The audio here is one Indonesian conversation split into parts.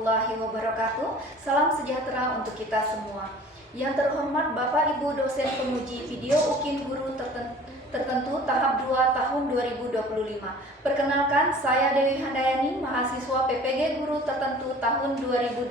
warahmatullahi wabarakatuh. Salam sejahtera untuk kita semua. Yang terhormat Bapak Ibu dosen penguji video UKIN guru tertentu tahap 2 tahun 2025. Perkenalkan, saya Dewi Handayani, mahasiswa PPG guru tertentu tahun 2025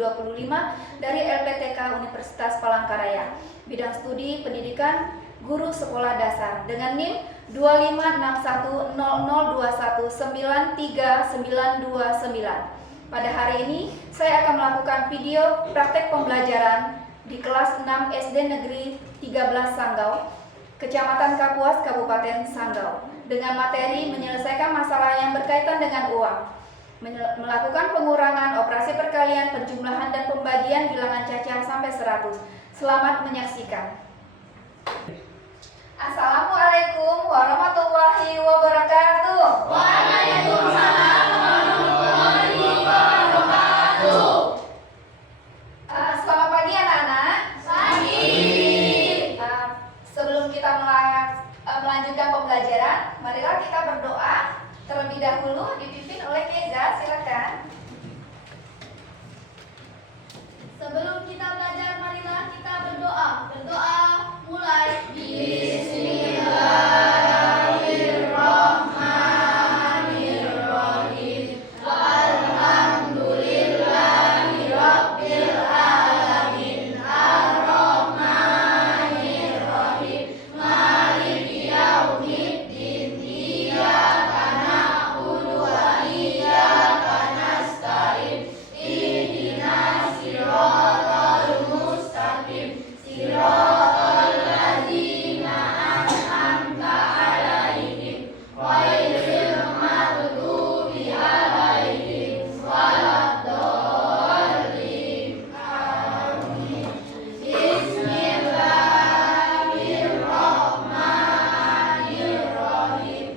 dari LPTK Universitas Palangkaraya. Bidang studi pendidikan guru sekolah dasar dengan NIM 256100219399. Pada hari ini saya akan melakukan video praktek pembelajaran di kelas 6 SD Negeri 13 Sanggau, Kecamatan Kapuas, Kabupaten Sanggau, dengan materi menyelesaikan masalah yang berkaitan dengan uang, melakukan pengurangan operasi perkalian, penjumlahan dan pembagian bilangan caca sampai 100. Selamat menyaksikan. Assalamualaikum warahmatullahi wabarakatuh. Waalaikumsalam warahmatullahi wabarakatuh. Selamat pagi anak-anak. Pagi. Sebelum kita melanjutkan pembelajaran, marilah kita berdoa terlebih dahulu, dipimpin oleh Keza. Silakan. Sebelum kita belajar, marilah kita berdoa. Berdoa mulai. Bismillahirrahmanirrahim. Alhamdulillahirabbil alamin. Arrahmanirrahim. Maliki yaumiddin. Iyyaka na'budu wa iyyaka nasta'in. Ihdinas siratal mustaqim. Siratal ladzina an'amta 'alaihim ghairil maghdubi 'alaihim waladdallin. Amin. Bismillahirrahmanirrahim.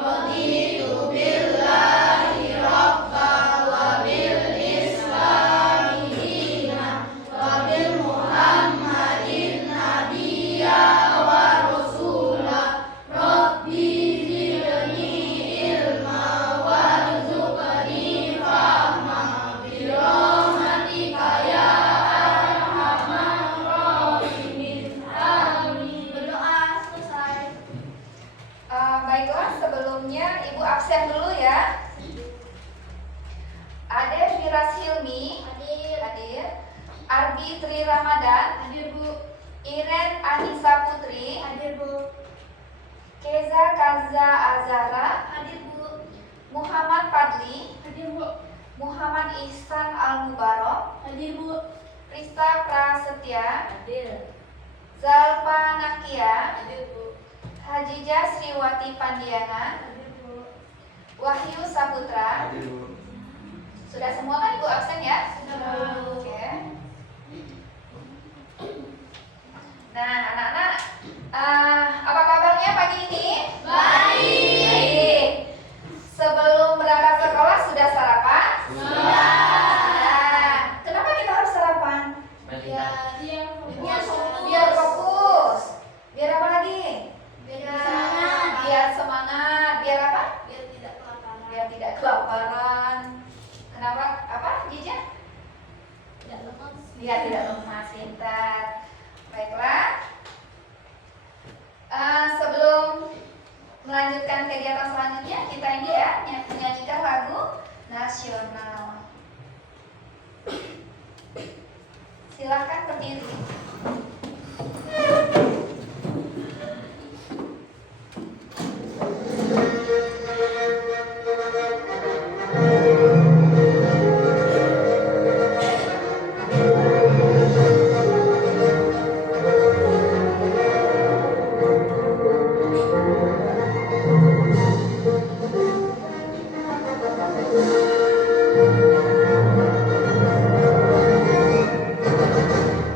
Raditu billahi rabban wa bil islami dinan wa bil muhammadin nabiyya wa rasula. Rabbi zidni ilma warzuqni fahma birahmatika ya arhamar rahimin. Amin. Berdoa selesai. Baiklah, sebelumnya Ibu absen dulu ya. Ade Firas Hilmi hadir. Arbi Tri Ramadan Hadir, Bu. Iren Anissa Putri Hadir, Bu. Keza Kaza Azara Hadir, Bu. Muhammad Fadli Hadir, Bu. Muhammad Ihsan Al Mubarok Hadir, Bu. Prista Prasetya Hadir. Zalpa Nakia Hadir, Bu. Hajijah Sriwati Pandiangan Hadir, Bu. Wahyu Saputra. Sudah semua kan Ibu absen ya? Sudah. Oke. Nah, anak-anak, apa kabarnya pagi ini? Baik. Sebelum berangkat ke sekolah sudah sarapan? Sudah. Nah, kenapa kita harus sarapan? Biar fokus. Biar apa lagi? Biar semangat. Biar apa? Biar tidak kelaparan. Kenapa? Apa, Jija? Biar tidak lemas, pintar. Baiklah. Sebelum melanjutkan kegiatan selanjutnya, kita ini ya menyanyikan lagu nasional. Silakan berdiri.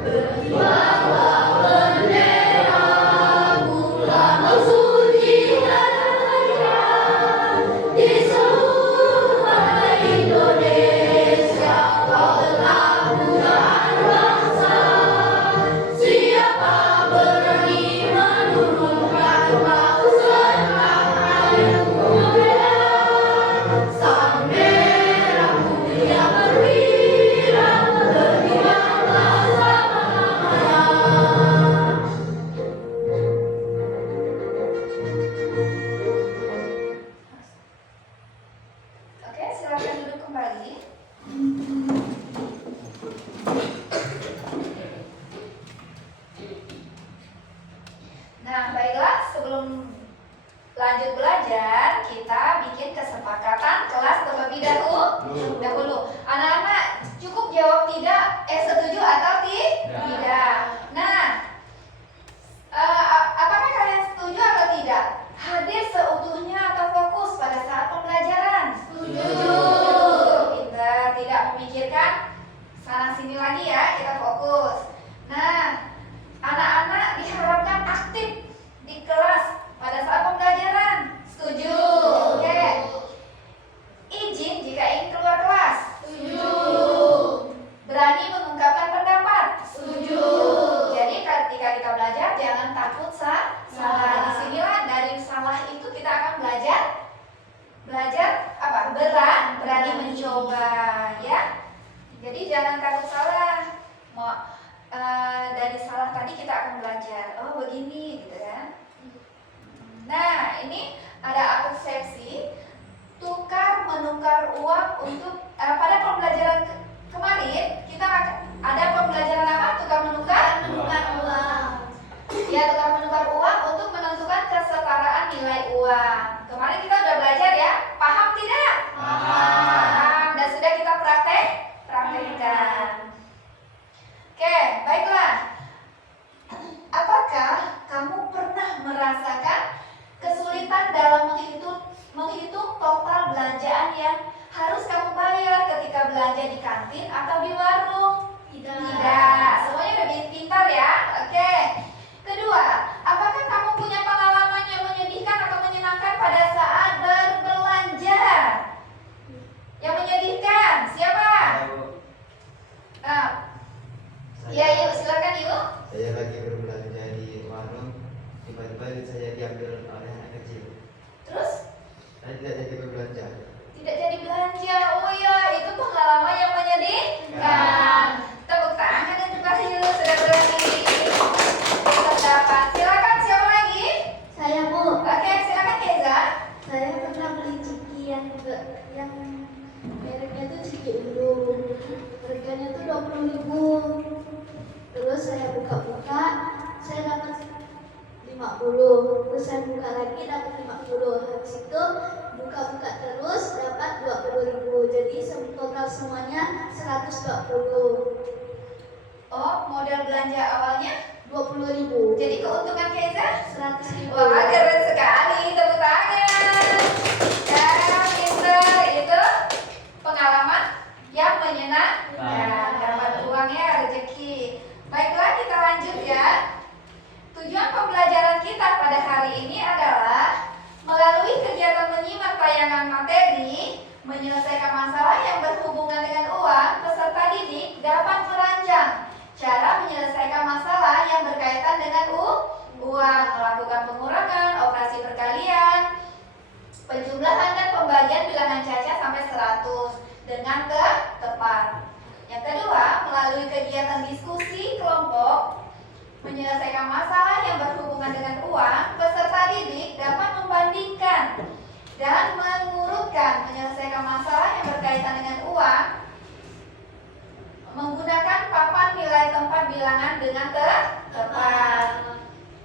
Berjuang Dahulu. Anak-anak cukup jawab tidak, setuju atau tidak. Nah, apakah kalian setuju atau tidak? Hadir seutuhnya atau fokus pada saat pembelajaran? Setuju. Pintar, tidak memikirkan sana sini lagi ya, kita fokus. Nah, anak-anak diharapkan aktif di kelas pada saat pembelajaran. Setuju. Oke. Izin jika ingin keluar kelas. Setuju. Berani mengungkapkan pendapat. Setuju. Jadi ketika kita belajar jangan takut salah. Disinilah dari salah itu kita akan belajar apa? Berani mencoba, ya. Jadi jangan takut salah. Dari salah tadi kita akan belajar. Oh begini, gitu kan? Nah ini ada asosiasi tukar menukar uang untuk pada pembelajaran kemarin kita ada pembelajaran apa? Tukar menukar uang. Ya, tukar menukar uang untuk menentukan kesetaraan nilai uang. Kemarin kita udah belajar ya, paham tidak? Paham. Dan sudah kita praktekkan. Oke, baiklah. Apakah kamu pernah merasakan kesulitan dalam menghitung total belanjaan yang harus kamu bayar ketika belanja di kantin atau di warung? Tidak. Semuanya udah pintar ya. Oke. Kedua, apakah kamu punya pengalaman yang menyedihkan atau menyenangkan pada saat berbelanja? Yang menyedihkan siapa? Ya, yuk silakan yuk. Saya lagi berbelanja di warung, tiba-tiba saya diambil oleh anak kecil. Terus? Saya tidak jadi berbelanja. Tidak jadi belanja. Oh ya, itu pengalaman yang menyedihkan. Tepuk tangan dan juga yuk, sudah berani. Terdapat. Silakan siapa lagi? Saya, Bu. Oke, silakan Keza. Saya pernah beli ciki yang mereknya tuh ciki ungu. Harganya tuh 20.000. Terus saya buka-buka, saya dapat 50. Terus saya buka lagi dapat 50. Habis itu buka-buka terus dapat 20.000. Jadi total semuanya 120. Oh, modal belanja awalnya 20.000. jadi keuntungan Keza 100.000. wah, keren sekali, tepuk tangan. Ya, pinter, itu pengalaman yang menyenangkan. Dapat uangnya rezeki. Baiklah, kita lanjut ya. Tujuan pembelajaran kita pada hari ini adalah melalui kegiatan menyimak tayangan materi, menyelesaikan masalah yang berhubungan dengan uang, peserta didik dapat merancang cara menyelesaikan masalah yang berkaitan dengan uang, melakukan pengurangan, operasi perkalian, penjumlahan dan pembagian bilangan cacat sampai 100 dengan tepat. Yang kedua, melalui kegiatan diskusi kelompok menyelesaikan masalah yang berhubungan dengan uang, peserta didik dapat membandingkan dan mengurutkan menyelesaikan masalah yang berkaitan dengan uang menggunakan papan nilai tempat bilangan dengan tepat.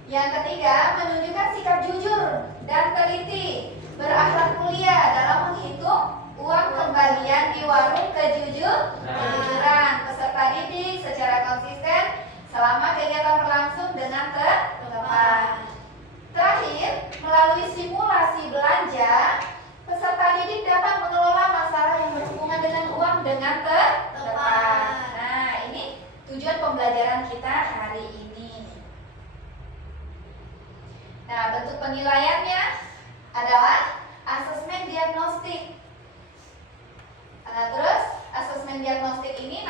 Yang ketiga, menunjukkan sikap jujur dan teliti, berakhlak mulia dalam menghitung uang kembalian di warung kejujuran. Peserta didik secara konsisten selama kegiatan berlangsung dengan tepat. Terakhir, melalui simulasi belanja, peserta didik dapat mengelola masalah yang berhubungan dengan uang dengan tepat. Nah, ini tujuan pembelajaran kita hari ini. Nah, bentuk penilaiannya adalah asesmen diagnostik. Terus asesmen diagnostik ini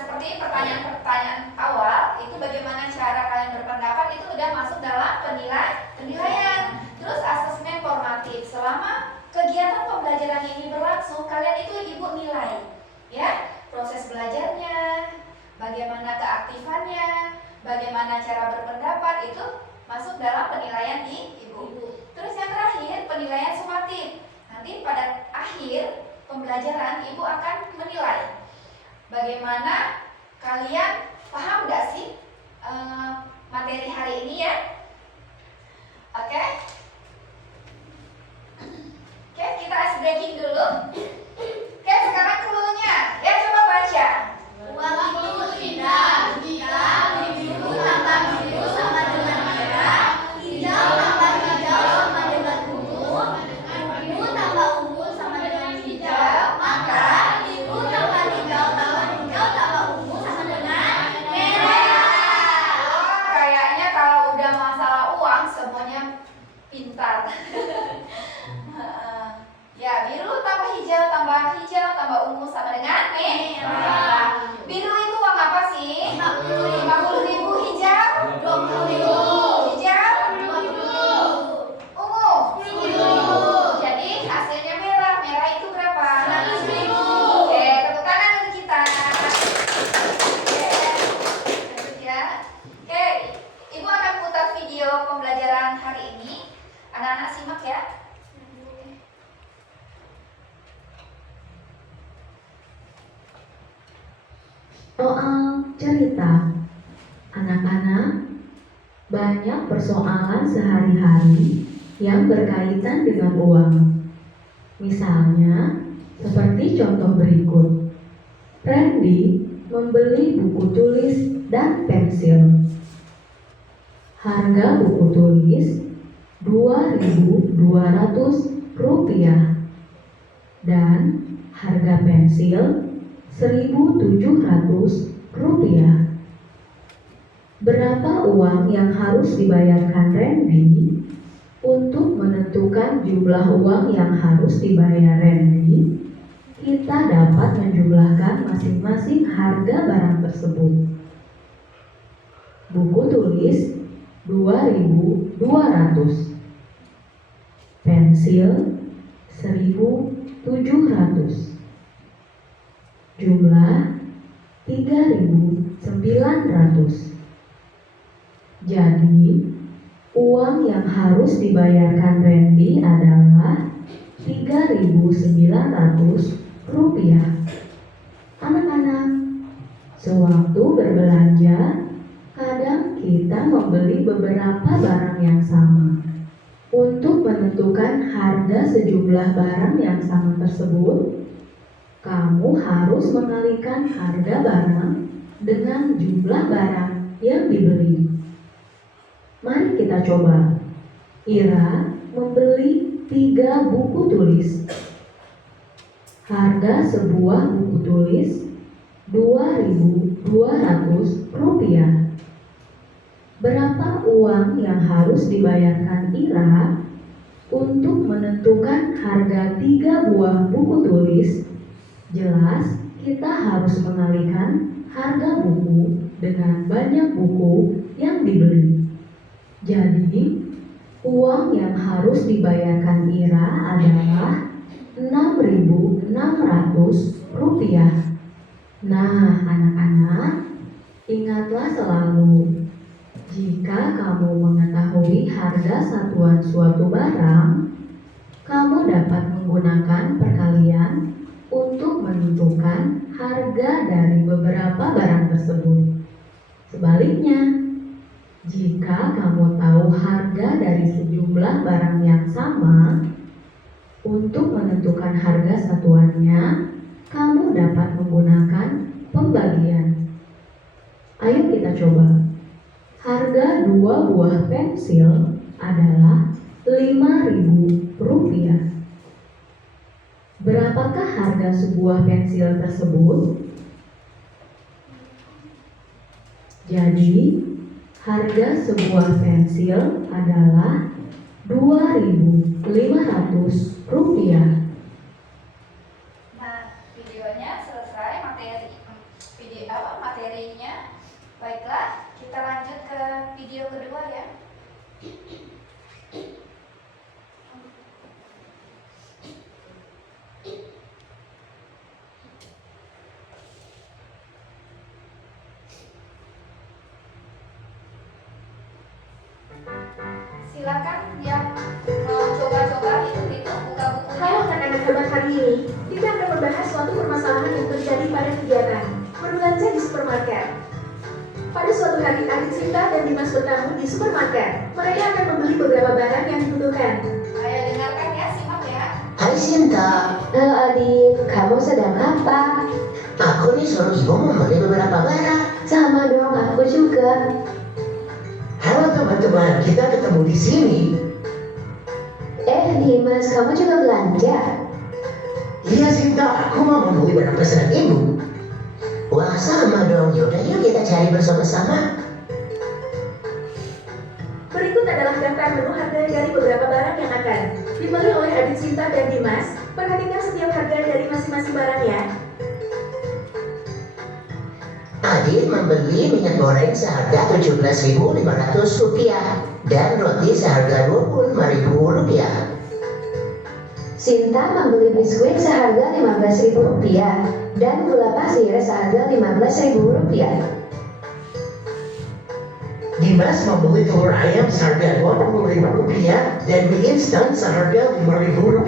seperti pertanyaan-pertanyaan awal itu bagaimana cara kalian berpendapat itu udah masuk dalam penilaian. Terus asesmen formatif, selama kegiatan pembelajaran ini berlangsung kalian itu ibu nilai ya proses belajarnya, bagaimana keaktifannya, bagaimana cara berpendapat itu masuk dalam penilaian ibu. Terus yang terakhir penilaian sumatif. Nanti pada akhir pembelajaran ibu akan menilai bagaimana kalian paham gak sih materi hari ini ya. Oke, kita ice breaking dulu. ungu sama dengan Merah. merah. Biru itu uang apa sih? 50.000. Hijau? 20.000. Hijau? 20.000. Ungu? 10.000. Jadi hasilnya merah. Merah itu berapa? 100.000. Oke, tepuk tangan untuk kita. Oke, lanjut ya. Oke, Ibu akan putar video pembelajaran hari ini. Anak-anak simak ya. Soal cerita. Anak-anak, banyak persoalan sehari-hari yang berkaitan dengan uang. Misalnya, seperti contoh berikut. Randy membeli buku tulis dan pensil. Harga buku tulis Rp2.200 dan harga pensil Rp1.700. Berapa uang yang harus dibayarkan Randy? Untuk menentukan jumlah uang yang harus dibayar Randy, kita dapat menjumlahkan masing-masing harga barang tersebut. Buku tulis Rp2.200, pensil Rp1.700, jumlah Rp3.900. Jadi, uang yang harus dibayarkan Randy adalah Rp3.900. Anak-anak, sewaktu berbelanja, kadang kita membeli beberapa barang yang sama. Untuk menentukan harga sejumlah barang yang sama tersebut, kamu harus mengalikan harga barang dengan jumlah barang yang dibeli. Mari kita coba. Ira membeli 3 buku tulis. Harga sebuah buku tulis Rp2.200. Berapa uang yang harus dibayarkan Ira untuk menentukan harga 3 buah buku tulis? Jelas, kita harus mengalihkan harga buku dengan banyak buku yang dibeli. Jadi, uang yang harus dibayarkan Ira adalah Rp6.600. Nah, anak-anak, ingatlah selalu, jika kamu mengetahui harga satuan suatu barang, kamu dapat menggunakan perkalian untuk menentukan harga dari beberapa barang tersebut. Sebaliknya, jika kamu tahu harga dari sejumlah barang yang sama, untuk menentukan harga satuannya, kamu dapat menggunakan pembagian. Ayo kita coba. Harga 2 buah pensil adalah Rp5.000. Berapakah harga sebuah pensil tersebut? Jadi, harga sebuah pensil adalah Rp2.500. Nah, videonya selesai, materinya. Baiklah, kita lanjut ke video kedua ya. Silakan yang mau coba-coba hitung-hitung buka bukunya. Halo anak-anak hebat, hari ini kita akan membahas suatu permasalahan yang terjadi pada kegiatan berbelanja di supermarket. Pada suatu hari, Adit, Sinta, dan Dimas bertamu di supermarket. Mereka akan membeli beberapa barang yang dibutuhkan. Ayo dengarkan ya, simak ya. Hai Sinta, Halo Adit, kamu sedang apa? aku disuruh ibu membeli beberapa barang. Sama dong, aku juga. Halo teman-teman, kita ketemu di sini. Dimas, kamu juga belanja? Iya Sinta, aku mau membeli barang pesanan ibu. Wah sama dong, yaudah yuk kita cari bersama-sama. Berikut adalah daftar menu harga dari beberapa barang yang akan dibeli oleh Adit, Sinta, dan Dimas. Perhatikan setiap harga dari masing-masing barang ya. Adit membeli minyak goreng seharga Rp17.500 dan roti seharga Rp25.000. Sinta membeli biskuit seharga Rp15.000 dan gula pasir seharga Rp15.000. Dimas membeli telur ayam seharga Rp20.000 dan mie instan seharga Rp5.000.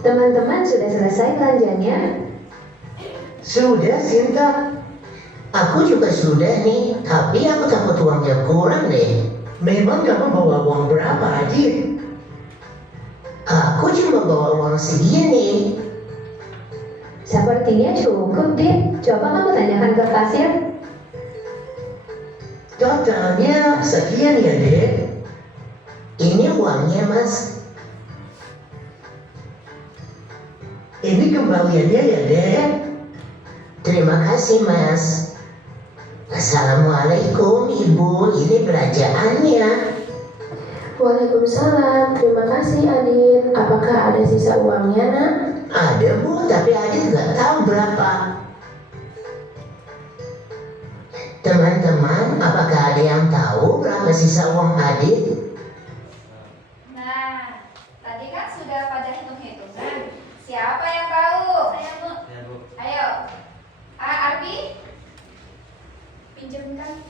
Teman-teman sudah selesai belanjanya? Sudah, Sinta. Aku juga sudah nih, tapi aku takut uangnya kurang deh. Memang kamu bawa uang berapa, Adit? Aku cuma bawa uang segini. Sepertinya cukup, Dit. Coba kamu tanyakan ke kasir. Totalnya sekian ya, Dek. Ini uangnya, Mas. Ini kembaliannya ya, Dek. Terima kasih, Mas. Assalamualaikum, Ibu. Ini belanjaannya. Waalaikumsalam. Terima kasih, Adit. Apakah ada sisa uangnya, Nak? Ada, Bu, tapi Adit nggak tahu berapa. Teman-teman, apakah ada yang tahu berapa sisa uang Adit? Nah, tadi kan sudah pada hitung-hitungan. Siapa yang tahu? Saya, Bu. Ya, Bu. Ayo. Arbi, pinjamkan.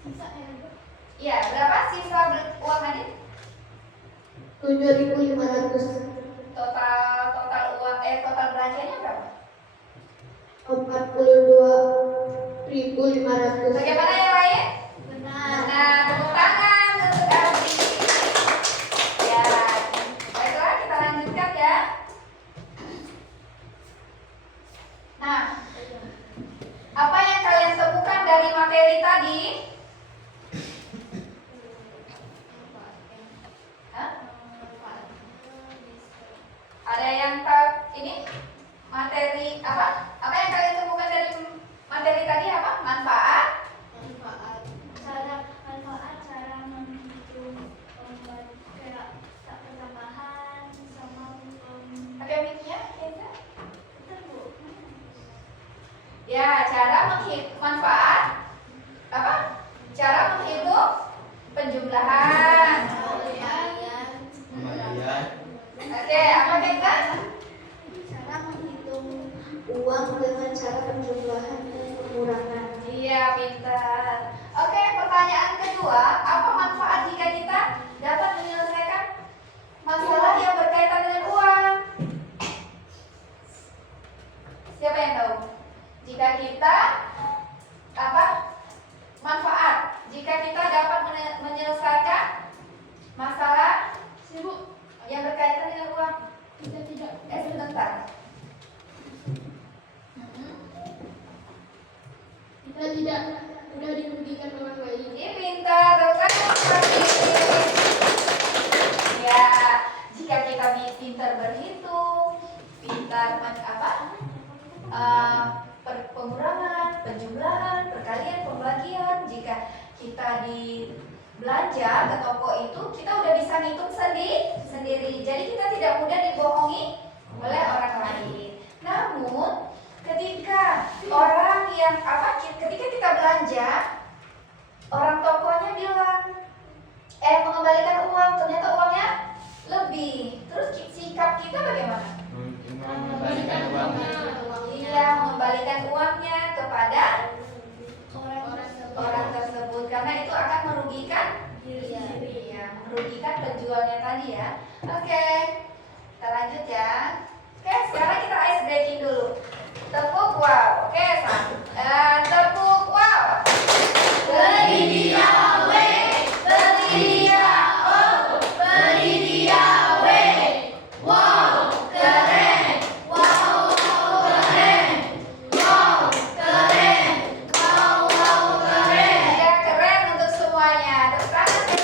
Sisa ya, Bu. Iya, berapa sisa uang Adit? 7.500. Total uang total belanjanya berapa? 42.500. Bagaimana yang lain? Benar. Nah, tepuk tangan untuk Arbi. Ya, baiklah kita lanjutkan ya. Nah, apa yang kalian temukan dari materi tadi? Hah? Ada yang tahu ini? Materi apa? Apa yang kalian temukan dari materi tadi apa? Manfaat? Cara menghitung kayak pertambahan sama Pakai mic-nya, Kenza? Ya, cara menghitung manfaat apa? Cara menghitung penjumlahan. Pembalian. Oke, apa Kenza? cara menghitung uang dengan cara penjumlahan dan pengurangan. Iya, pintar. Oke, pertanyaan kedua, apa manfaat jika kita dapat menyelesaikan masalah yang berkaitan dengan uang? Siapa yang tahu? Jika kita apa? Manfaat jika kita dapat menyelesaikan masalah yang berkaitan dengan uang. Sebentar. Kita tidak mudah dirugikan orang lain. Ini pintar, tahu kan? Ya, jika kita pintar berhitung, pintar pengurangan, penjumlahan, perkalian, pembagian, jika kita di belanja ke toko itu, kita udah bisa ngitung sendiri. Jadi kita tidak mudah dibohongi oleh orang lain. Namun ketika ketika kita belanja, orang tokonya bilang mengembalikan uang, ternyata uangnya lebih. Terus sikap kita bagaimana? Mengembalikan uangnya. Iya, mengembalikan uangnya kepada orang tersebut karena itu akan merugikan diri. Ya, merugikan penjualnya tadi ya. Oke, kita lanjut ya. Oke, sekarang kita ice breaking dulu. Tepuk wow. Oke, tepuk wow. Beli dia W, beli dia O, beli dia W. Wow, keren. Wow, keren. Wow, keren. Wow, keren. Ya, keren untuk semuanya. Tepuk tangan sekali lagi.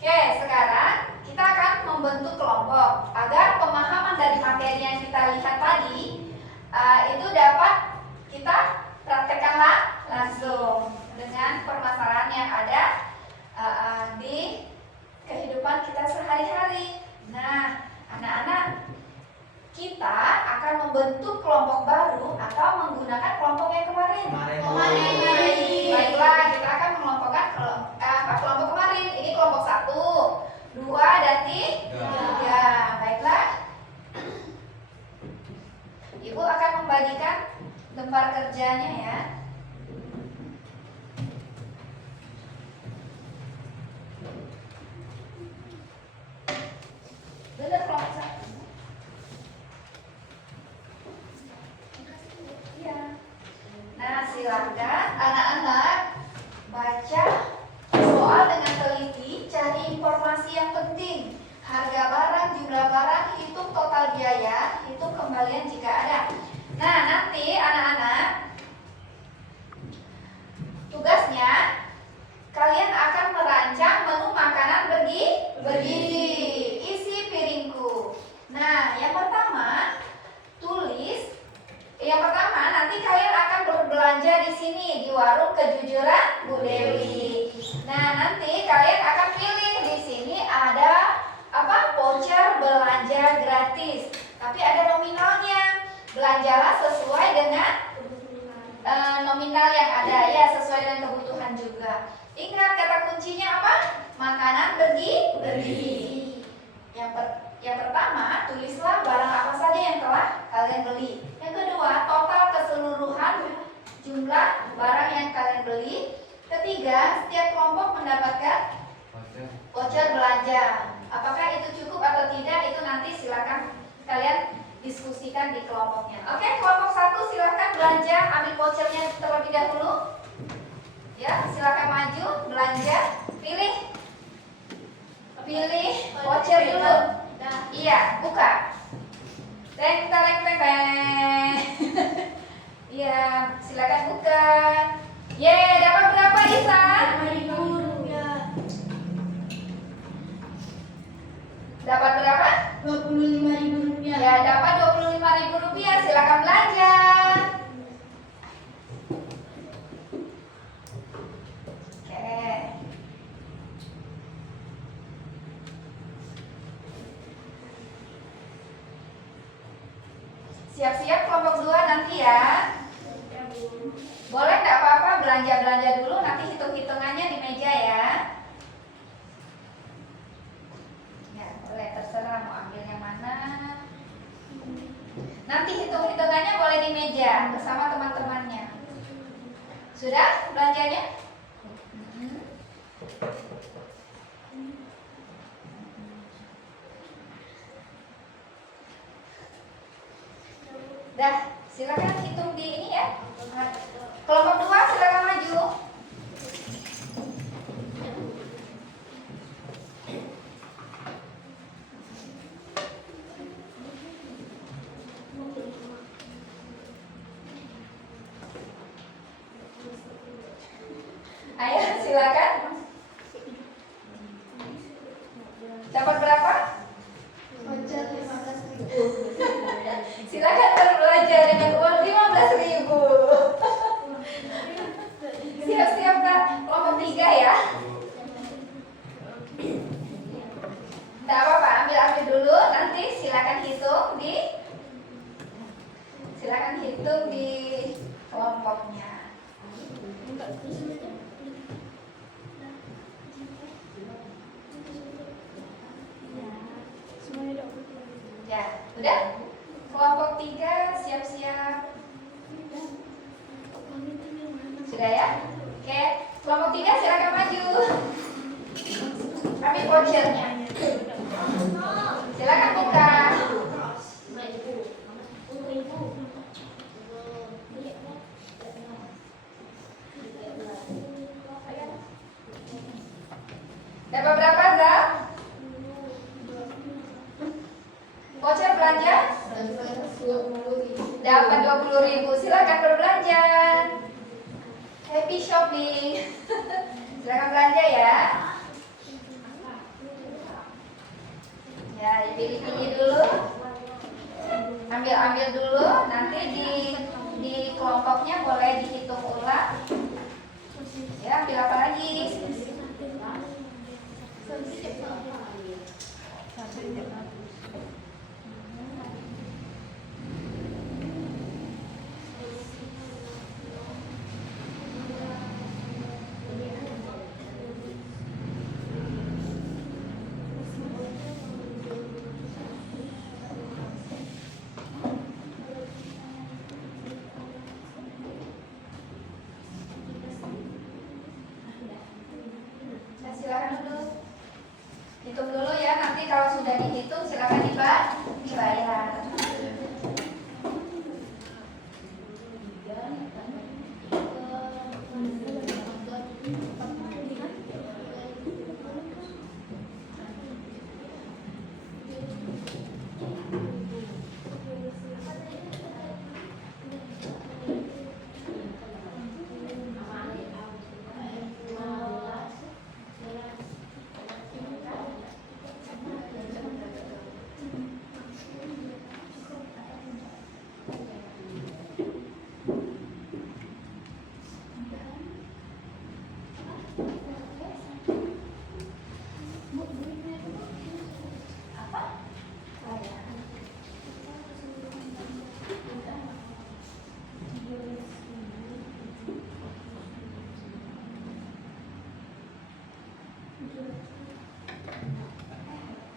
Oke, sekarang kita akan membentuk kelompok agar pemahaman dari materi yang kita lihat tadi itu dapat kita praktekkan langsung dengan permasalahan yang ada di kehidupan kita sehari-hari. Nah, anak-anak Kemarin. Baiklah, kita akan mengelompokkan kelompok kemarin. Ini kelompok 1, 2, dan 3. Baiklah. Ibu akan membagikan lembar kerjanya ya. Benar kelompok 1. Iya. Nah, silakan anak-anak baca soal dengan teliti, cari informasi yang penting. Harga barang, jumlah barang, hitung total biaya, hitung kembalian jika ada. Nah, nanti anak-anak tugasnya kalian akan merancang menu makanan bergizi. Isi piringku. Nah, yang pertama tulis. Yang pertama nanti kalian akan berbelanja di sini di warung kejujuran Bu Dewi. Nah, nanti kalian akan pilih di sini ada voucher belanja gratis. Tapi ada nominalnya. Belanjalah sesuai dengan nominal yang ada ya, sesuai dengan kebutuhan juga. Ingat kata kuncinya apa? Makanan bergizi. Yang pertama, tulislah barang apa saja yang telah kalian beli. Yang kedua, total keseluruhan jumlah barang yang kalian beli. Ketiga, setiap kelompok mendapatkan voucher belanja. Apakah itu cukup atau tidak, itu nanti silakan kalian diskusikan di kelompoknya. Oke, kelompok 1 silakan belanja, ambil vouchernya terlebih dahulu. Ya, silakan maju, belanja, pilih voucher dulu. Iya, buka. Teng. Iya, silakan buka. Dapat berapa Isan? Dapat berapa? Rp25.000. Ya, dapat Rp25.000. Silakan belanja. Oke. Siap-siap kelompok 2 nanti ya. Boleh nggak apa-apa belanja-belanja dulu, nanti hitung-hitungannya di meja ya. Ya, boleh terserah mau ambil yang mana. Nanti hitung-hitungannya boleh di meja bersama teman-temannya. Sudah belanjanya? Dah, silakan hitung di ini ya. Kelompok 2 silakan maju. Ayo silakan. Dapat berapa? Voucher 15.000. Silakan berbelanja dengan uang 15.000. Siap-siap Kak, kelompok 3 ya. Tidak apa-apa, ambil dulu, nanti silakan hitung di kelompoknya. Ya, udah? Kelompok 3 siap-siap. Sudah ya? Oke, kelompok 3 silakan maju. Ambil vouchernya. Silakan buka. Dapat berapa, Zal? Voucher belanja? Dapat 20.000. Silakan berbelanja. Happy shopping. Silakan belanja ya. Ya, dipilih-pilih dulu. Ambil dulu. Nanti di kelompoknya boleh dihitung ulang. Ya, ambil apa lagi? kalau sudah dihitung silakan dibayar.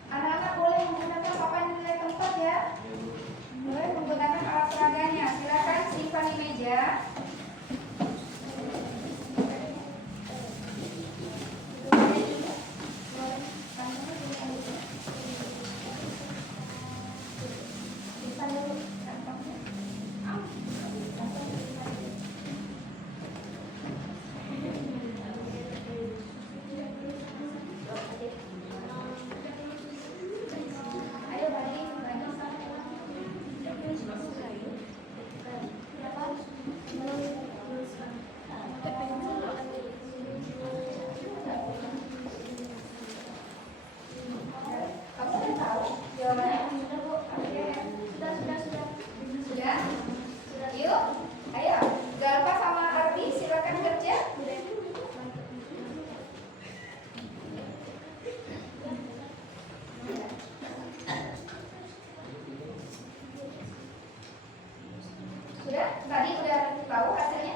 Anak-anak boleh menggunakan papan nilai tempat ya. Boleh menggunakan alat peraganya. Silakan simpan di meja. Kamu udah tahu jawabannya? Oke. Sudah? Yuk, ayo. Galpa sama Arbi silakan kerja. Sudah? Tadi udah tahu hasilnya?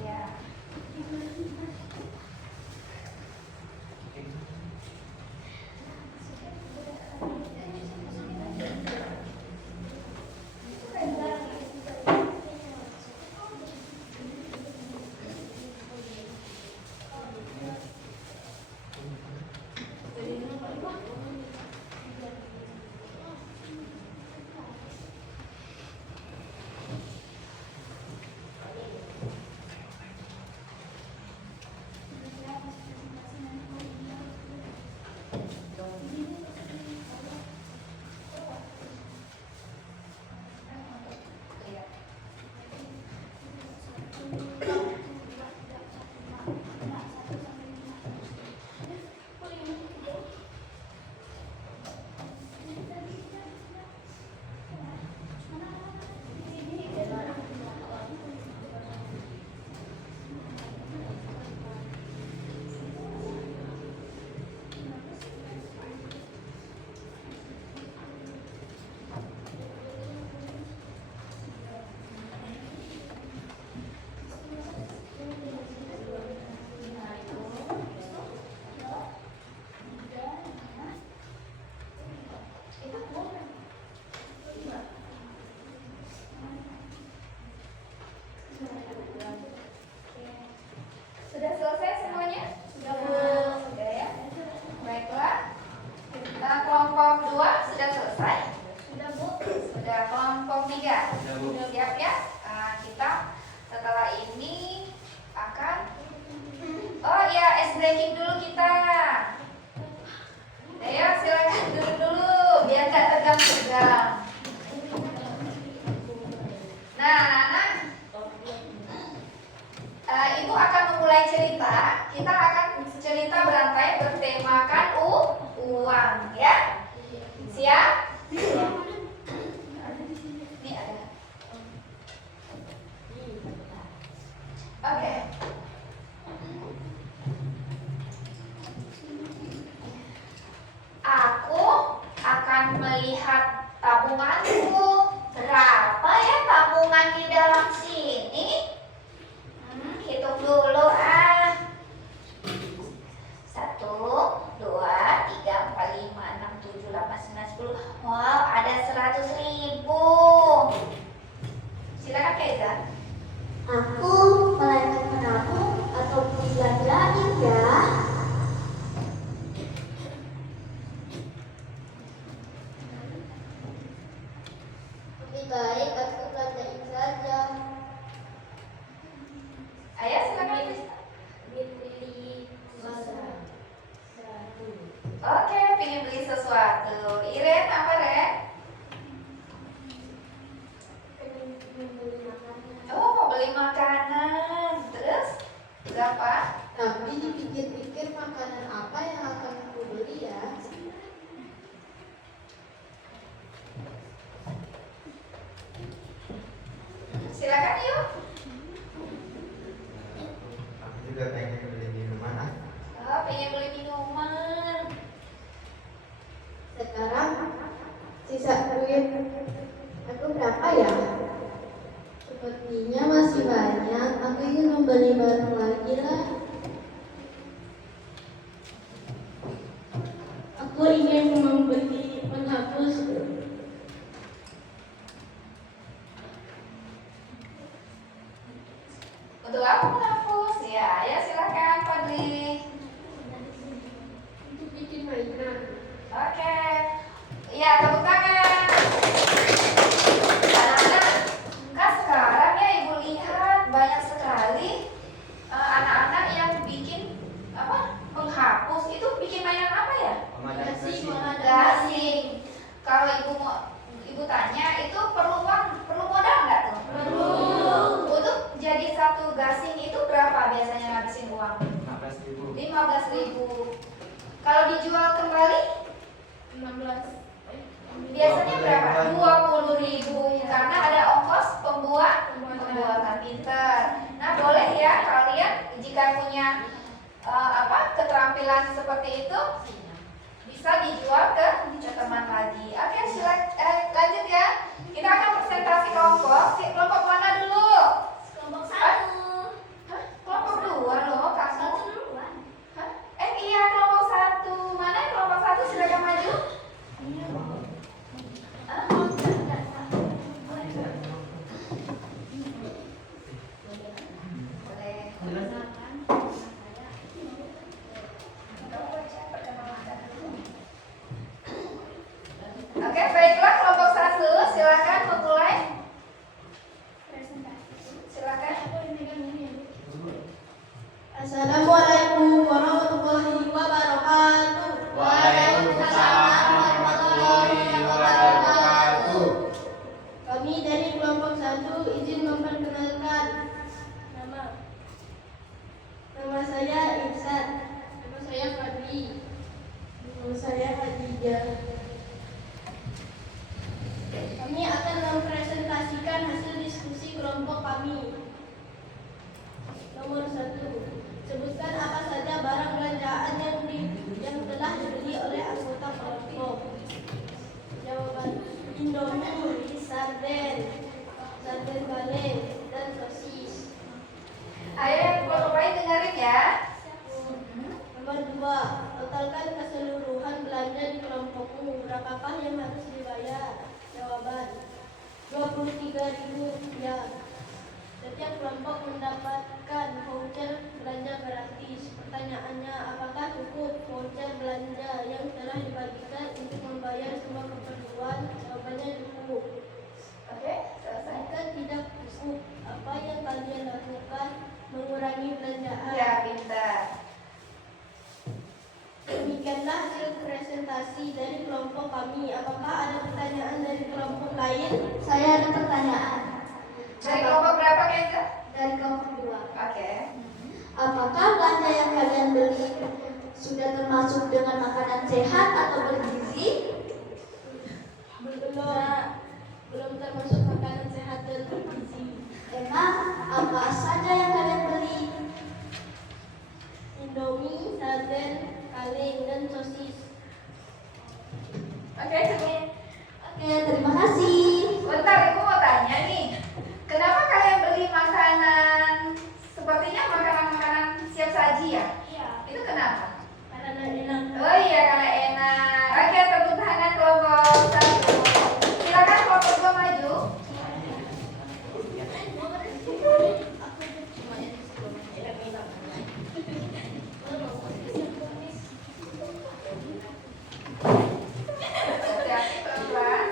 Ya. Sudah selesai semuanya? Sudah ya? Baiklah. Kelompok 2 sudah selesai? Sudah, Bu. Sudah. Kelompok 3 siap ya? Kita setelah ini akan ice breaking dulu kita. Ayo silakan duduk dulu biar gak tegang-tegang. Nah, anak-anak, Ibu akan memulai cerita. Kita akan cerita berantai bertemakan uang, ya. Siap? Ini ada. Oke. Aku akan melihat tabunganku. Berapa ya tabungan di dalam sini? Hitung dulu. Oke, pengen beli sesuatu. Iren, apa Ren? Pengen beli makanan. Oh, mau beli makanan. Terus, berapa? Tapi dipikir-pikir makanan apa yang akan aku beli ya? Silakan yuk. Aku juga pengen beli minuman ah. Oh, pengen beli minuman. Sekarang sisa duit aku berapa ya? Sepertinya masih banyak. Aku ingin membeli barang lagi lah. Aku ingin membeli penghapus. Untuk apa menghapus? Ya, ya silakan Fadli. Untuk bikin mainan. Oke. Iya, tepuk tangan. Anak-anak, kan sekarang ya Ibu lihat banyak sekali anak-anak yang bikin apa? Penghapus. Itu bikin mainan apa ya? Gasing. Kalau Ibu tanya itu perlu modal nggak tuh? Perlu. Untuk jadi satu gasing itu berapa biasanya ngabisin uang? 15.000. 15.000. Kalau dijual kembali 16. biasanya berapa? 20.000 karena ada ongkos pembuatan pinter. Nah, boleh ya kalian jika punya keterampilan seperti itu bisa dijual ke teman lagi. Oke, lanjut ya. Kita akan presentasi kelompok. Kelompok mana dulu? Kelompok Hah? Kelompok 2 loh, kamu. Hah? Iya, kelompok 1. Mana yang kelompok 1? Silakan maju. Oke, baiklah kelompok 1, silakan memulai. Silakan. Assalamualaikum warahmatullahi wabarakatuh. Waalaikumsalam warahmatullahi wabarakatuh. Kami dari kelompok 1 izin memperkenalkan nama saya Ihsan, nama saya Fadli, nama saya Khadijah. Kami akan mempresentasikan hasil diskusi kelompok kami. Nomor 1, sebutkan apa saja barang belanjaan yang telah dibeli oleh anggota kelompok. Jawaban: Indomie, sarden kaleng, dan sosis. Ayo yang kelompok lain dengerin ya. Nomor 2, totalkan keseluruhan belanja di kelompokmu. Berapakah yang harus dibayar? Jawaban: 23.000 rupiah. Setiap kelompok mendapatkan voucher belanja gratis. Pertanyaannya, apakah cukup voucher belanja yang telah dibagikan untuk membayar semua keperluan? Jawabannya cukup. Oke, selesai. Jika tidak cukup, apa yang kalian lakukan? Mengurangi belanjaan. Ya, pintar. Demikianlah hasil presentasi dari kelompok kami. Apakah ada pertanyaan dari kelompok lain? Saya ada pertanyaan. Dari kelompok berapa Kenza? Dari kelompok 2. Oke. Apakah belanja yang kalian beli sudah termasuk dengan makanan sehat atau bergizi? Belum termasuk makanan sehat dan bergizi. Emang apa saja yang kalian beli? Indomie, sarden, kaleng, dan sosis. Oke, cukup. Oke, terima kasih. Bentar, Ibu mau tanya nih. Kenapa kalian beli makanan sepertinya makanan-makanan siap saji ya? Iya. Itu kenapa? Karena enak. Oh iya, karena enak. Oke, tepuk tangan kelompok 1. Silakan kelompok 2 maju. Hati-hati pelan-pelan.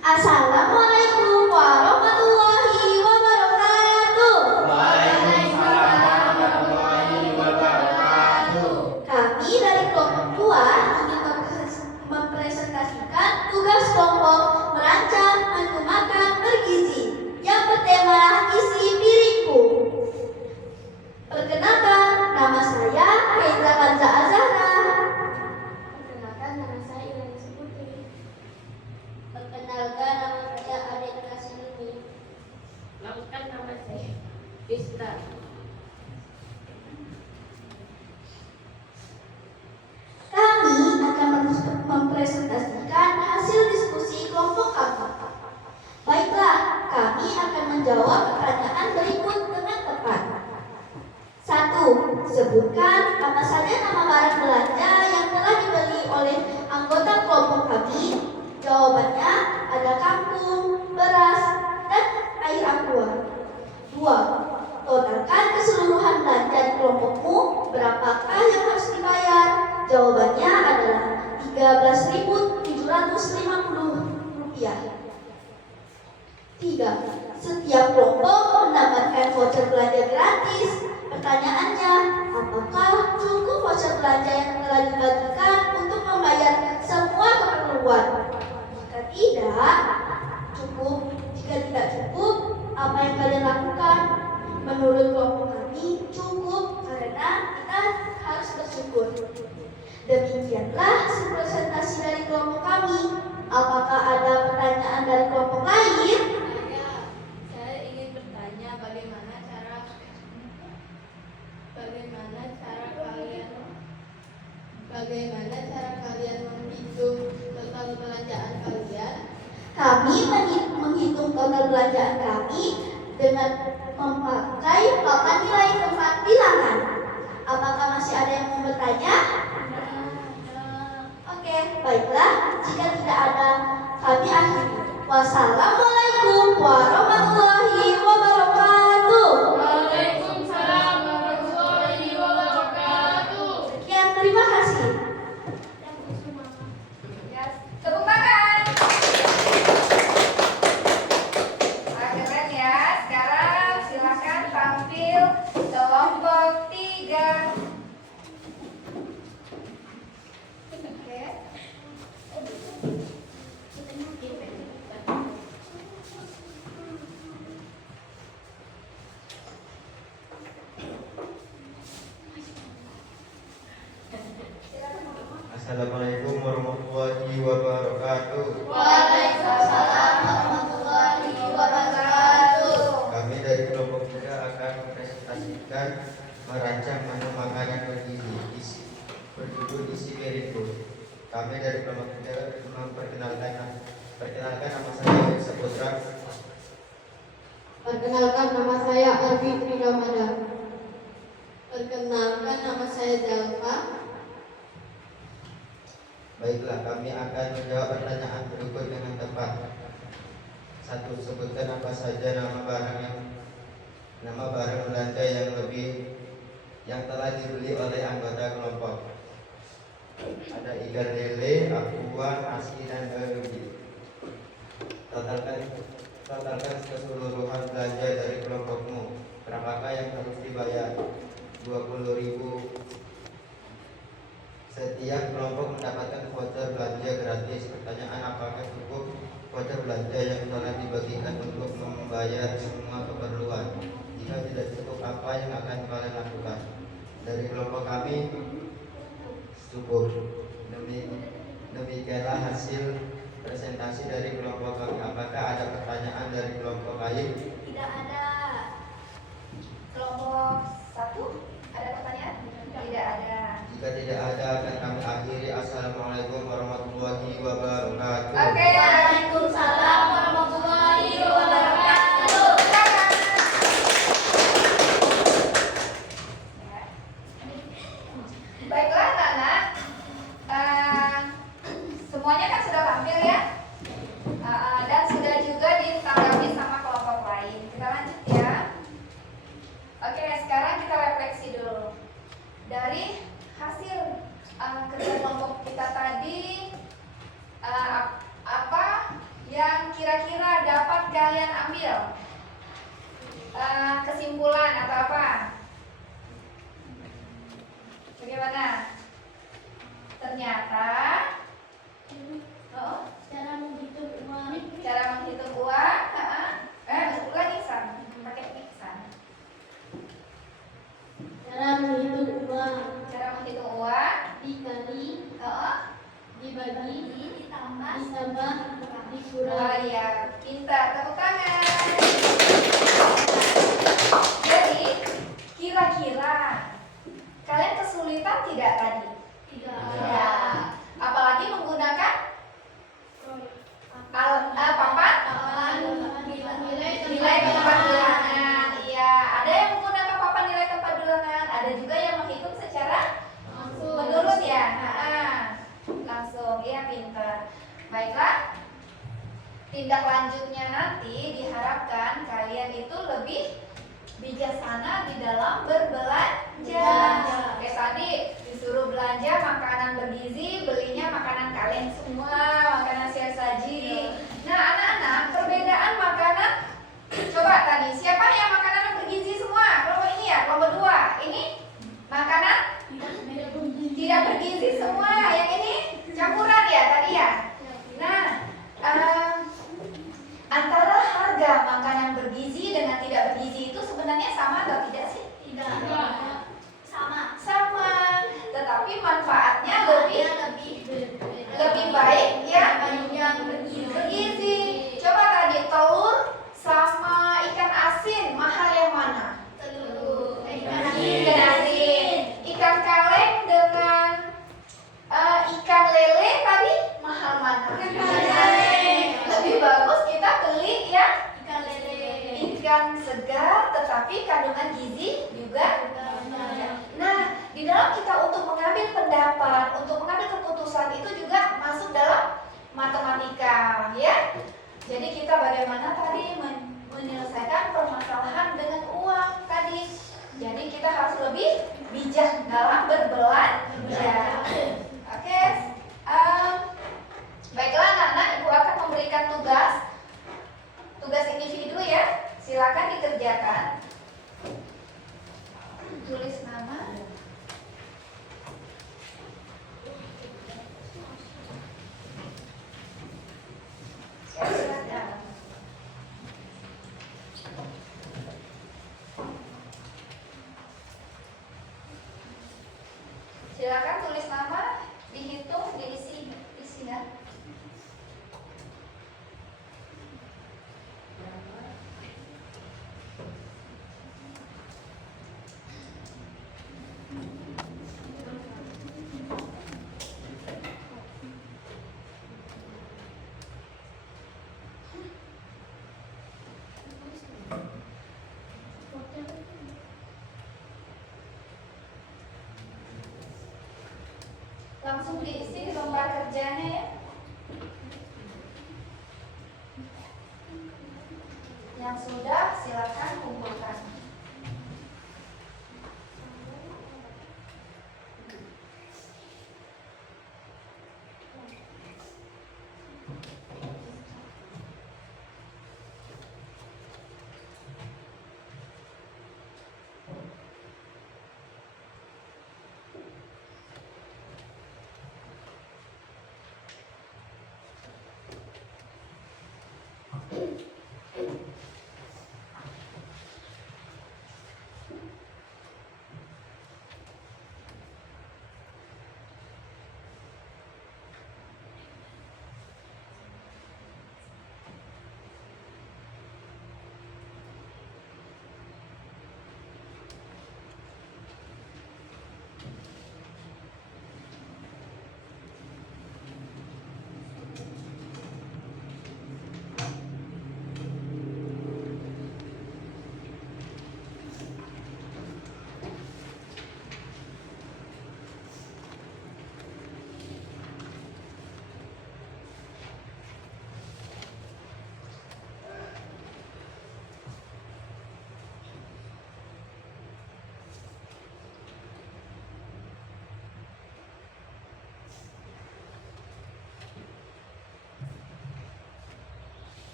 Assalamualaikum warahmatullahi wabarakatuh. mempresentasikan tugas kelompok merancang menu makan bergizi yang bertema isi piringku. Perkenalkan, nama saya Haiza Kanza Azhara. Perkenalkan, nama saya Ilham Putri. Perkenalkan, nama saya Adik Rasulini. Perkenalkan, nama saya Ista. Kami akan mempresentasikan hasil diskusi kelompok kami. Baiklah, kami akan menjawab pertanyaan berikut dengan tepat. 1. Sebutkan apa saja nama barang belanja yang telah dibeli oleh anggota kelompok kami. Jawabannya ada kangkung, beras, dan air aqua. 2. Totalkan keseluruhan belanja di kelompokmu. Berapakah yang harus dibayar? Jawabannya adalah Rp13.750. 3. Setiap kelompok mendapatkan voucher belanja gratis. Pertanyaannya, apakah cukup voucher belanja yang telah dibagikan untuk membayar semua keperluan? Jika tidak cukup, apa yang kalian lakukan? Menurut kelompok kami, cukup karena kita harus bersyukur. Demikianlah hasil presentasi dari kelompok kami. Apakah ada pertanyaan dari kelompok lain? Saya ingin bertanya bagaimana cara kalian menghitung total belanjaan kalian? Kami menghitung total belanjaan kami dengan memakai papan nilai tempat bilangan. Apakah masih ada yang mau bertanya? Oke, baiklah. Jika tidak ada, kami akhiri. Wassalamualaikum warahmatullahi wabarakatuh. Waalaikumsalam warahmatullahi wabarakatuh. Sekian, terima kasih. Tepuk tangan. Keren ya. Sekarang silakan tampil kelompok 3. Oke. Assalamualaikum warahmatullahi wabarakatuh. Waalaikumsalam warahmatullahi wabarakatuh. Kami dari kelompok 3 akan mempresentasikan merancang menu makanan bergizi berjudul isi piringku. Kami dari kelompok 3 memperkenalkan nama saya Saputra. Perkenalkan, nama saya Arfi Trigamada. Perkenalkan, nama saya Delva. Baiklah, kami akan menjawab pertanyaan berikut dengan tepat. 1. Sebutkan apa saja nama barang belanja yang telah dibeli oleh anggota kelompok. Ada ikan lele, aqua, nasi, dan garugi. Totalkan keseluruhan belanja dari kelompokmu. Berapakah yang harus dibayar? 20.000. Setiap kelompok mendapatkan voucher belanja gratis. Pertanyaan, apakah cukup voucher belanja yang telah dibagikan untuk membayar semua keperluan? Jika tidak cukup, apa yang akan kalian lakukan? Dari kelompok kami, cukup. Demikianlah hasil presentasi dari kelompok kami. Apakah ada pertanyaan dari kelompok lain? Tidak ada. Kelompok 1 ada pertanyaan? Tidak ada. Jika tidak ada, akan kami akhiri. Assalamualaikum warahmatullahi wabarakatuh. Oke. Waalaikumsalam warahmatullahi wabarakatuh. Baiklah anak-anak, semuanya kan sudah tampil ya, dan sudah juga ditanggapi sama kelompok lain. Kita lanjut ya. Oke, sekarang kita refleksi dulu dari hasil kerja kelompok kita tadi. Apa ditambah Oh dikurang. iya, pintar, tepuk tangan. Jadi, kira-kira kalian kesulitan tidak tadi? Tidak. Apalagi menggunakan papan nilai tempat bilangan. Iya, ada yang menggunakan papan nilai tempat bilangan, ada juga yang menghitung secara menurut ya. Langsung, iya pintar. Baiklah. Tindak lanjutnya nanti diharapkan kalian itu lebih bijaksana di dalam berbelanja. Kayak tadi disuruh belanja makanan bergizi, belinya makanan kaleng semua, makanan siap saji. Nah, anak-anak, perbedaan makanan. Coba tadi, siapa yang makanan bergizi semua? Kelompok ini ya, kelompok 2. Ini makanan tidak bergizi semua. Yang ini campuran ya tadi ya. Nah, antara harga makanan bergizi dengan tidak bergizi itu sebenarnya sama atau tidak sih? Tidak. Sama. Tetapi manfaatnya lebih baik yang bergizi. Coba tadi telur sama ikan asin, mahal yang mana? Ikan asin. Ikan kaleng dengan ikan lele tadi mahal mana? Lebih bagus kita beli yang ikan segar tetapi kandungan gizi juga. Nah, di dalam kita untuk mengambil pendapat, untuk mengambil keputusan itu juga masuk dalam matematika, ya. Jadi kita bagaimana tadi menyelesaikan permasalahan dengan uang tadi. Jadi kita harus lebih bijak dalam berbelanja. Oke. Baiklah anak-anak, Ibu akan memberikan tugas individu ya. Silakan dikerjakan. Tulis nama. Ya, silakan. Silakan tulis nama, dihitung, diisi ya. Langsung diisi di lembar kerjanya ya. Yang sudah silakan kumpulkan.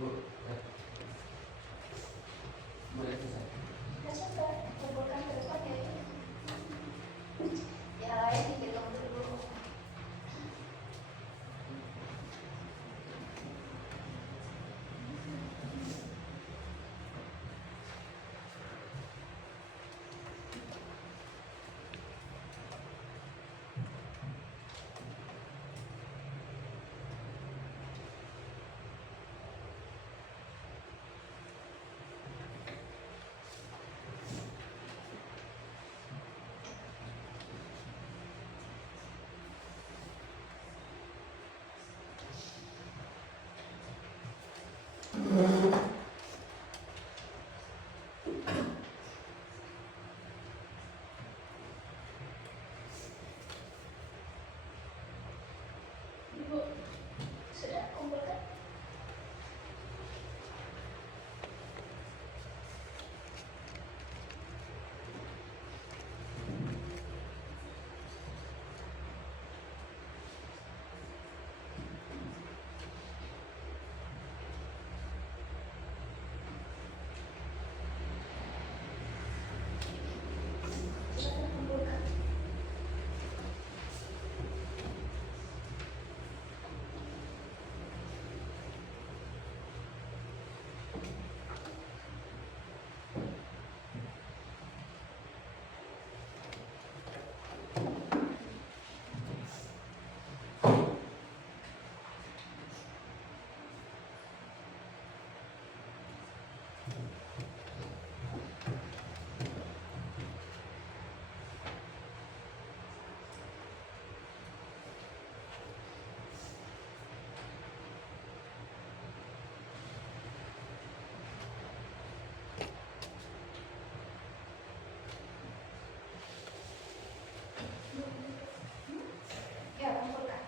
Bu, ya. Boleh selesai. Kita kumpulkan ke depan ya. Yang lain dihitung dulu. Ibu, sudah kumpulkan? Sudah kumpulkan. Ya, kumpulkan.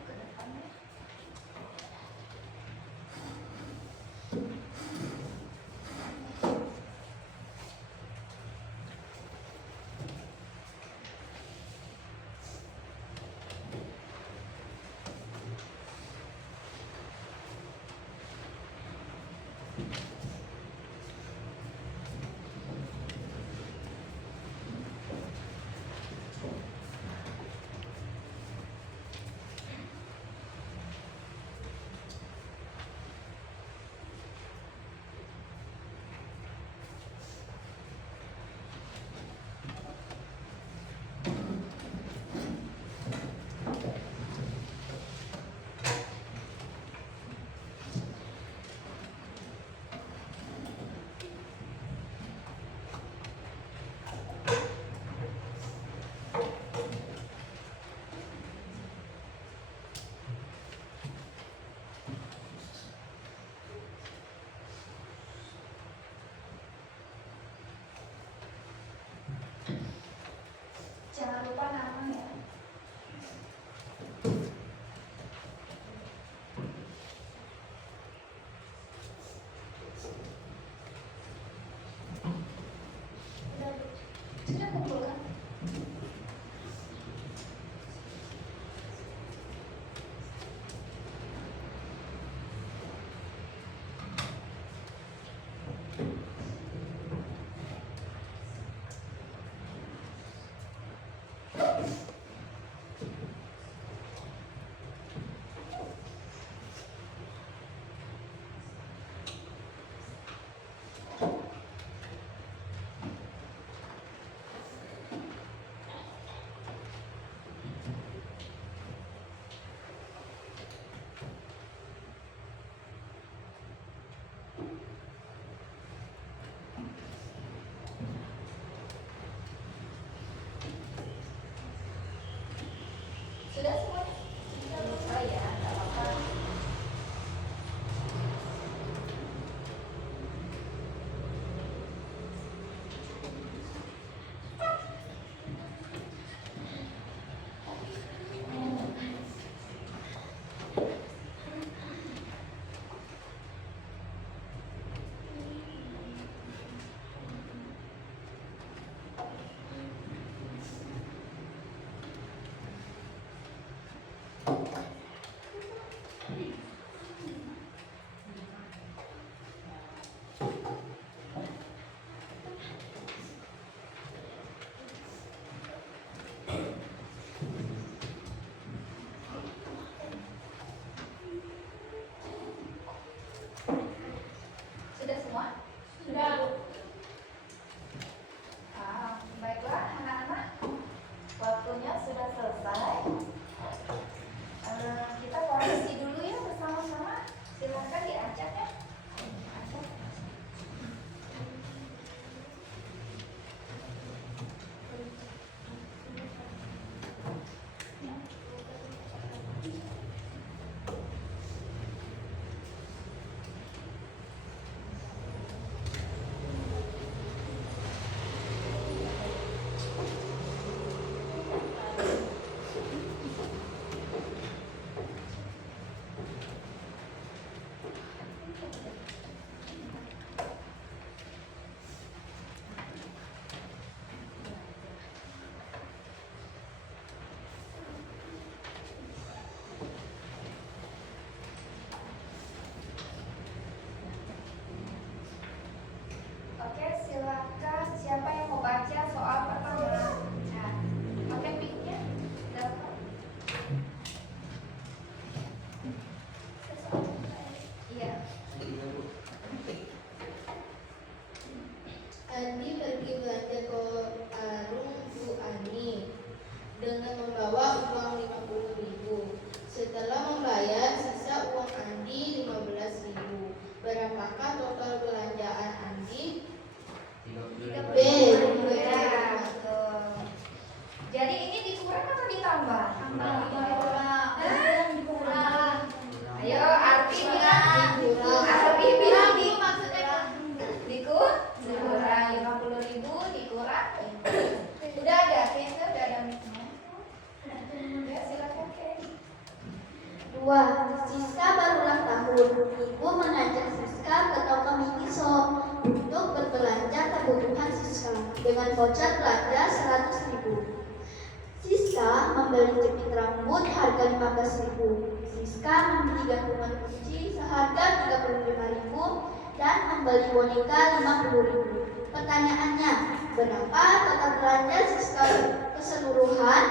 Ke depannya. Jangan lupa nama ya. total belanjaan Andi? 35. B. Ya, betul. Jadi ini dikurang atau ditambah? Kurang. Ayo, Arfi bilang. Kurang. Arfi bilang maksudnya dikurang 50.000 dikurang. Udah ada, kayaknya udah ada mic-nya. Ya, silakan, Kay. 2. Siska baru ulang tahun. Ibu mengajak Siska ke toko Miniso untuk berbelanja kebutuhan Siska dengan voucher belanja 100.000. Siska membeli jepit rambut harga 15.000. Siska membeli gantungan kunci seharga 35.000 dan membeli boneka 50.000. Pertanyaannya, berapa total belanja Siska keseluruhan?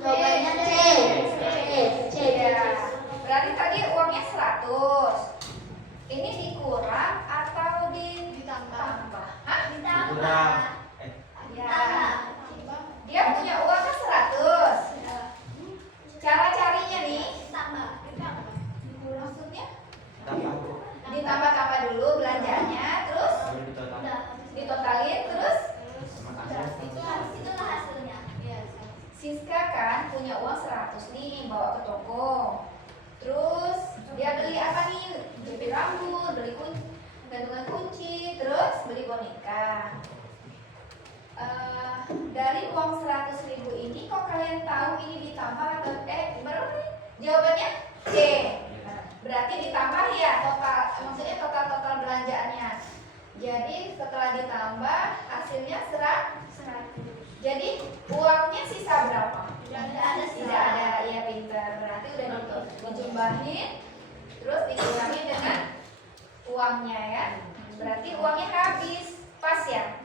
Jawabannya C. C. Ya. Berarti tadi uangnya 100. Ini dikurang atau ditambah? Hah? Kurang. Ya. Dia punya uangnya 100. Cara carinya nih, maksudnya Tambah. ditambah-tambah dulu belanjanya, terus Baru ditotal. ditotalin, terus Sama hasil. Itulah hasilnya. Siska kan punya uang 100 nih bawa ke toko. Terus dia beli apa nih? Jepit rambut, beli gantungan kunci, terus beli boneka. Dari uang 100.000 ini kok kalian tahu ini ditambah atau berapa nih? Jawabannya C. Berarti ditambah ya total, maksudnya total belanjaannya. Jadi setelah ditambah hasilnya 100. Jadi uangnya sisa berapa? Tidak ada, ya pintar. Berarti udah dijumlahin, terus dikurangi dengan uangnya ya. Berarti uangnya habis, pas ya?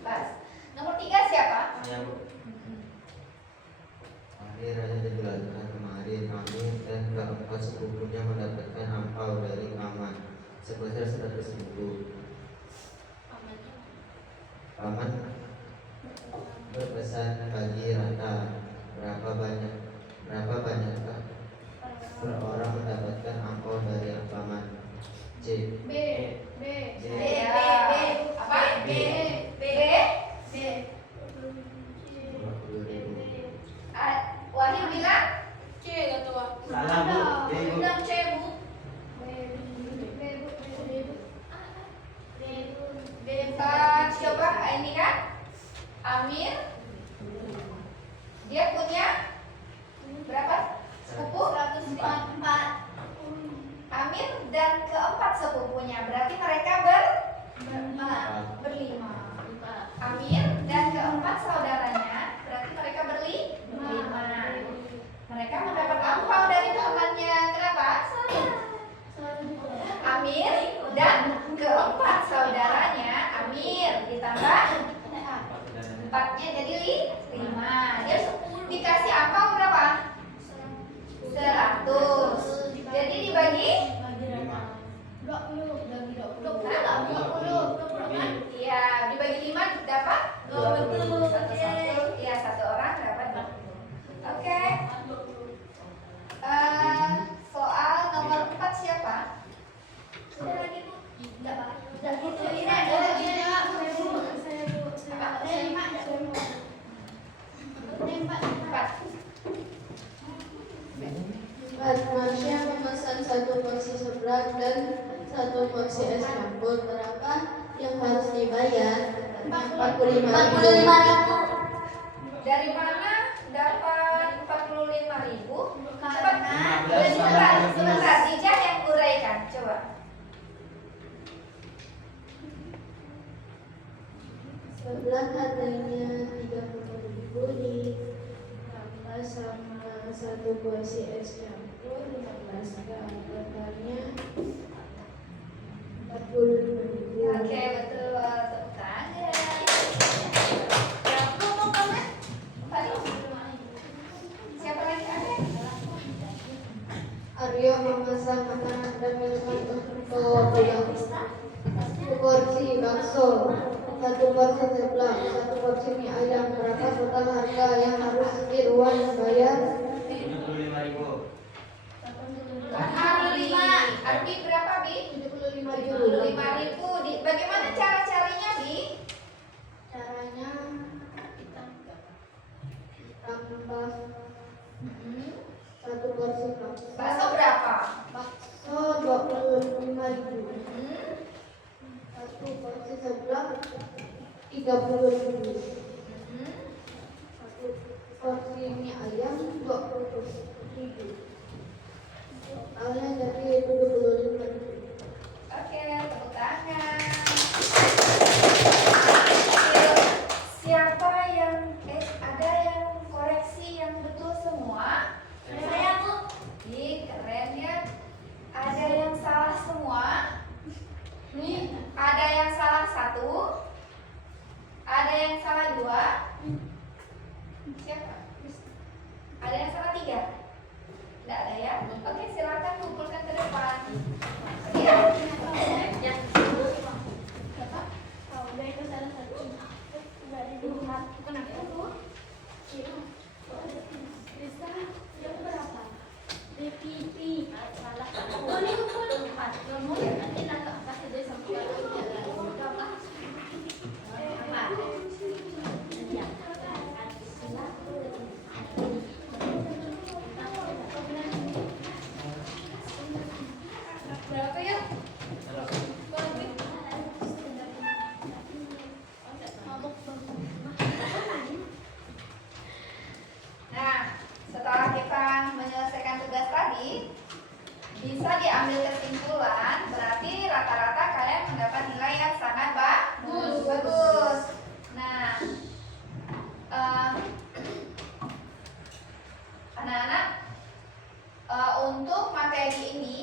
Pas. Nomor 3 siapa? Saya, Bu. Akhir hanya dijelaskan kemarin Amin dan keempat sepupunya mendapatkan angpau dari paman sebesar 100.000. Paman berpesan bagi rata berapa banyakkah per orang mendapatkan angpau dari paman? C. B. C. Apa? B. 50.000. Wahyu bilang C ketua. Salah, Bu. B, Bu. bilang C, Bu. Coba ini kan Amir dia punya berapa sepupu? 104. Amir dan keempat sepupunya berarti mereka berlima. Amir dan keempat saudaranya berarti mereka berlima. Mereka mendapat angpau dari pamannya. Kenapa? Amir dan keempat saudaranya. Amir ditambah 4-nya jadi 5. Dia dikasih angpau berapa? 100. Jadi dibagi 20. iya, dibagi 5 dapat 20. Iya, satu orang dapat 20. Oke. Soal nomor 4 siapa? Marsha memesan 1 porsi seblak dan 1 porsi es campur. Berapa yang harus dibayar? 45.000. Dari mana dapat 45.000? Karena Sebentar, Dija yang uraikan, coba. seblak harganya 30.000 ditambah sama 1 porsi es campur 15 gram. Totalnya 45.000. Oke, betul. Tepuk tangan. Yang belum mau komen? Tadi. Siapa lagi ada? Aryo memesan makanan dan minuman untuk bawa pulang. 1 porsi bakso, 1 porsi seblak, 1 porsi mie ayam. Berapa total harga yang harus Irwan bayar? 75.000. Arbi berapa, Bi? 75.000. 30.000. Mhm. Satu porsi mie ayam 20.000. Totalnya jadi 25.000. Oke, tepuk tangan. Siapa yang ada yang koreksi yang betul semua? Saya, Bu. Ih, keren ya. Ada yang salah semua? Nih, ada yang salah 1? Ada yang salah 2? Siapa? Ada yang salah 3? Tidak ada ya? Oke, silakan kumpulkan ke depan. Ya. Yang Bapak, udah itu salah satu. Udah dilihat. Bukan aku, Bu. Iya. Bisa. Yang berapa? DPP. Salah. Oh, ini kumpul. 4. Nomor nanti nggak kasih deh sampai berapa? Berapa ya? Nah, setelah kita menyelesaikan tugas tadi, bisa diambil kesimpulan berarti rata-rata kalian mendapat nilai yang sangat bagus. Nah, anak-anak, untuk materi ini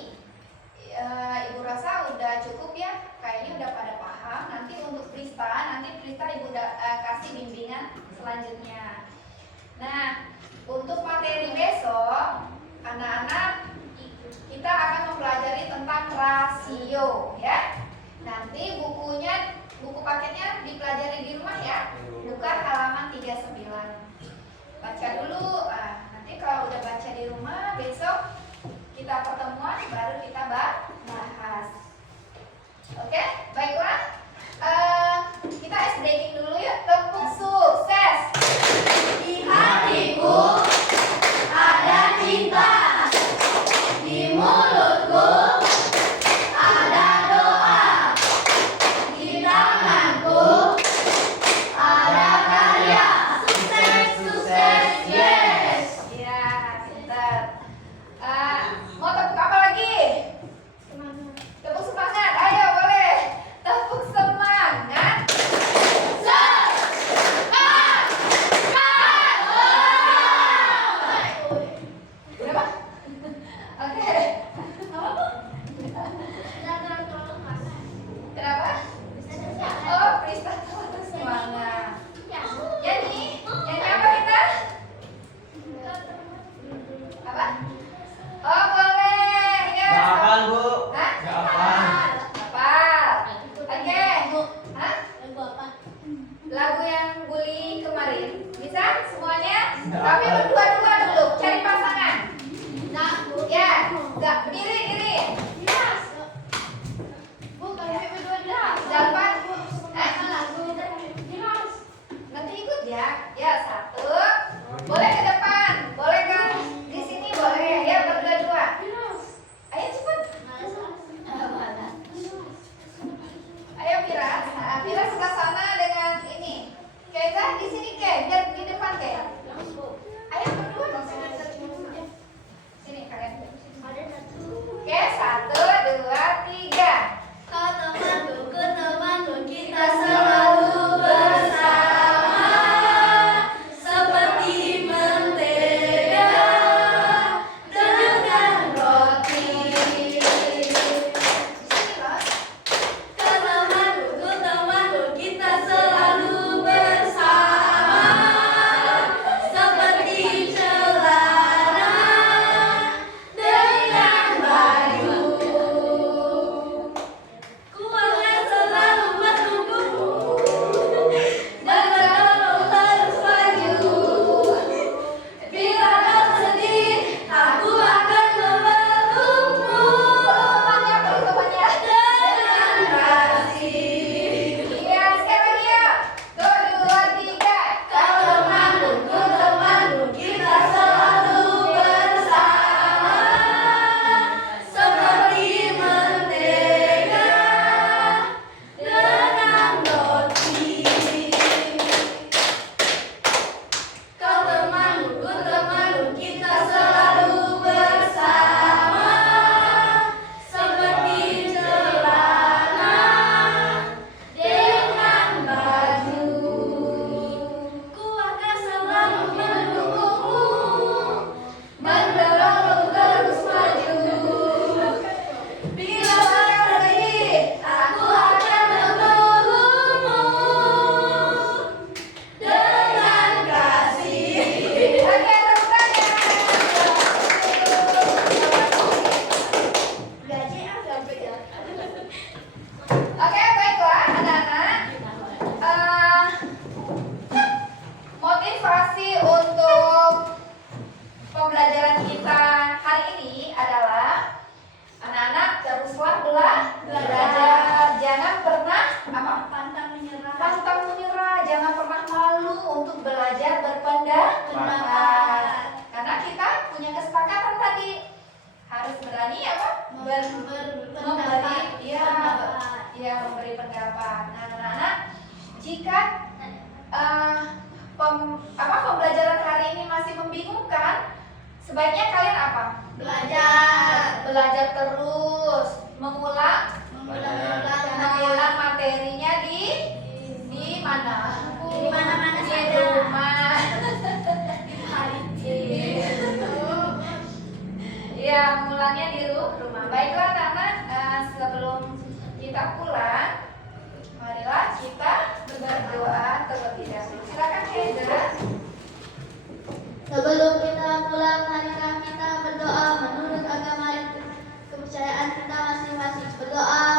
Ibu rasa udah cukup ya, kayaknya udah pada paham. Nanti untuk Prista Ibu kasih bimbingan selanjutnya. Nah, untuk materi besok, anak-anak kita akan mempelajari tentang rasio ya. Nanti buku paketnya dipelajari di rumah ya. Buka halaman 39. Baca dulu. Nanti kalau udah baca di rumah, besok kita pertemuan baru kita bahas. Oke, baiklah. Kita ice breaking dulu ya. Tepuk sukses. Di hatiku ada cinta. Di mulutku ada doa. Di tanganku ada karya. Sukses, yes. Ya, pintar. Mau tepuk apa lagi? Tepuk Oke, baiklah anak-anak. Motivasi untuk pembelajaran kita hari ini adalah anak-anak teruslah belajar. Jangan pernah pantang menyerah. Jangan pernah malu untuk belajar berpendapat. Karena kita punya kesepakatan tadi harus berani memberi pendapat. Nah, anak-anak, jika pembelajaran hari ini masih membingungkan, sebaiknya kalian apa? Belajar terus, mengulang materinya di mana? Di mana-mana Di saja. rumah. Ya, mulangnya di rumah. Baiklah anak-anak, sebelum kita pulang, marilah kita berdoa terlebih dahulu. Silakan Keza. Sebelum kita pulang, marilah kita berdoa menurut agama dan kepercayaan kita masing-masing. Berdoa.